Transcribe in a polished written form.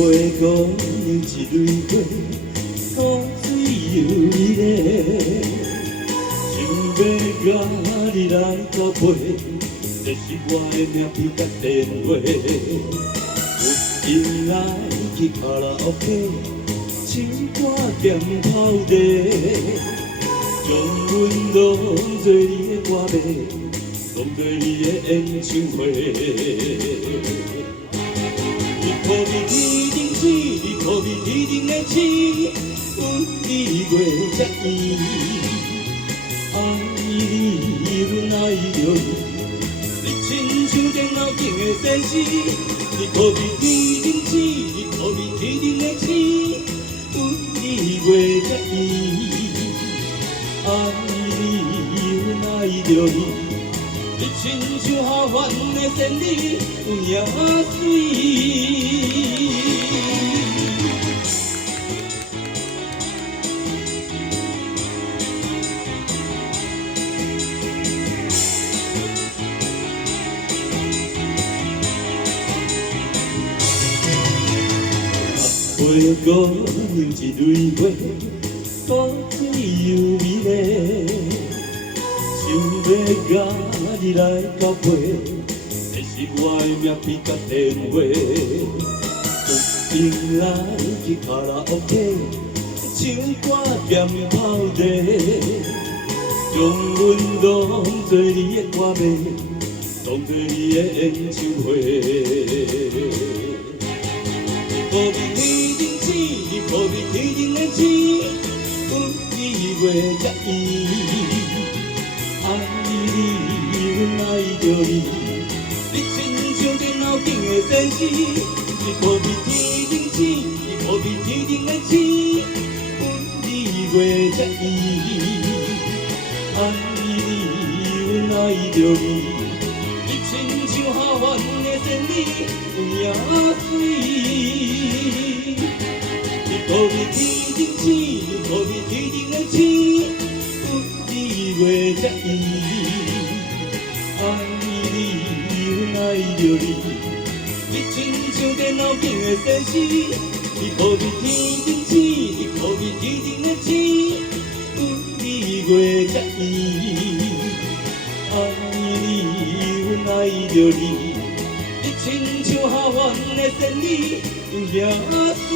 陪过你一蕊花，古水犹美丽。想要甲你来作陪，这是我的名片甲电话。有心来去卡拉 OK， 唱歌兼泡茶，将阮拢做你的歌迷，拢做你的演唱会。你可比天顶星，你可比天顶的星，阮你月才圆。爱你，阮爱着你，你亲像电脑顶的先生。你可比天顶星，你可比天顶的星，阮你月才圆。爱你，阮爱着你，你亲像下凡的仙女，有影水。陪过你一蕊花，古水犹美丽。想要甲你来交陪，这是我的名片甲电话。有闲来去卡拉 OK， 唱歌兼泡茶，将阮拢做你的歌迷，当做你的演唱会。可比天顶星，你可比天顶的星，阮你月才圆。爱你，阮爱着你，你亲像电脑顶的先生。你可比天顶星，你可比天顶的星，阮你月才圆。爱你，阮爱着你，你亲像下凡的仙女，有影水。你可比天顶星，你可比天顶的星，阮你月才圆。爱你，阮爱着你，你亲像电脑顶的先生。你可比天顶星，你可比天顶的星，阮你月才圆。爱你，阮爱着你，你亲像下凡的仙女，有影水。